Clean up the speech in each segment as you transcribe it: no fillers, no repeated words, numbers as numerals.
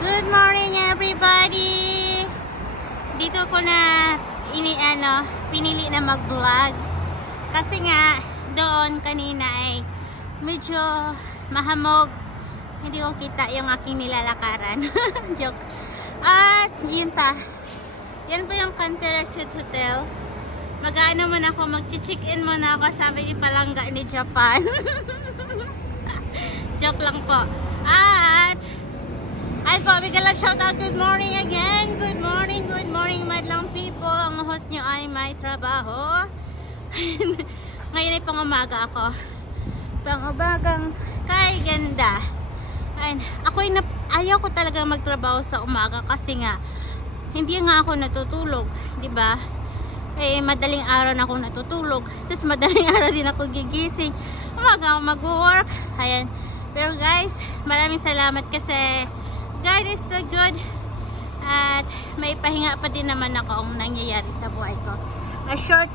Good morning everybody! Dito ko na pinili na mag-vlog kasi nga doon kanina ay medyo mahamog, hindi ko kita yung aking nilalakaran. Joke. At yun pa, yan po yung Canterasut Hotel. Mag-ano man ako, mag-check-in muna ako, sabi ni Palangga ni Japan. Joke lang po. At ayun po, bigyan lang shoutout, good morning again. Good morning madlang people. Ang host nyo ay may trabaho. Ngayon ay pangumaga ako. Pangumagang kay ganda. Ayun, ayaw ko talaga magtrabaho sa umaga kasi nga hindi nga ako natutulog, di ba? Eh madaling araw na ako natutulog. Tapos madaling araw din ako gigising. Umaga ako mag-work. Ayan. Pero guys, maraming salamat kasi God is so good. At may pahinga pa din naman ako ang nangyayari sa buhay ko. A short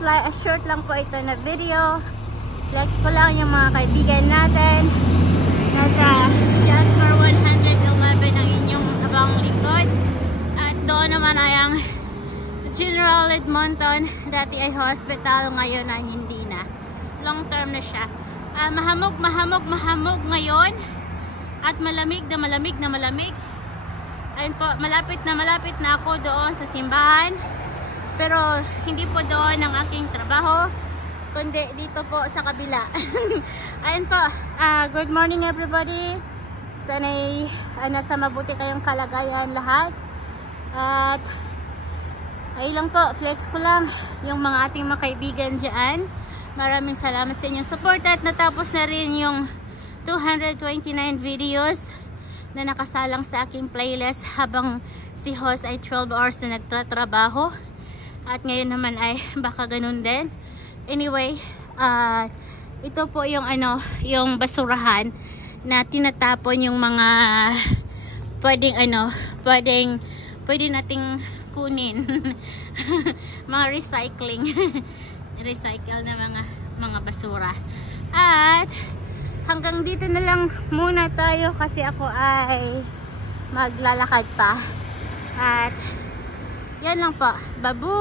lang po ito na video. Flex ko lang yung mga kaibigan natin. Nasa Jasper 111 ang inyong abang likod. At doon naman ay ang General Edmonton. Dati ay hospital, ngayon ay hindi na. Long term na siya. Mahamog ngayon. At malamig na malamig. Ayun po, malapit na ako doon sa simbahan. Pero hindi po doon ang aking trabaho, kundi dito po sa kabila. Ayun po, good morning everybody. Sana'y nasa mabuti kayong kalagayan lahat. At ayun lang po, flex ko lang yung mga ating mga kaibigan dyan. Maraming salamat sa inyong support at natapos na rin yung 229 videos na nakasalang sa aking playlist habang si host ay 12 hours na nagtatrabaho. At ngayon naman ay baka ganun din. Anyway, ito po yung yung basurahan na tinatapon yung mga pwedeng nating kunin. Mga recycling. Recycle na mga basura. At hanggang dito na lang muna tayo kasi ako ay maglalakad pa. At yan lang po. Babu!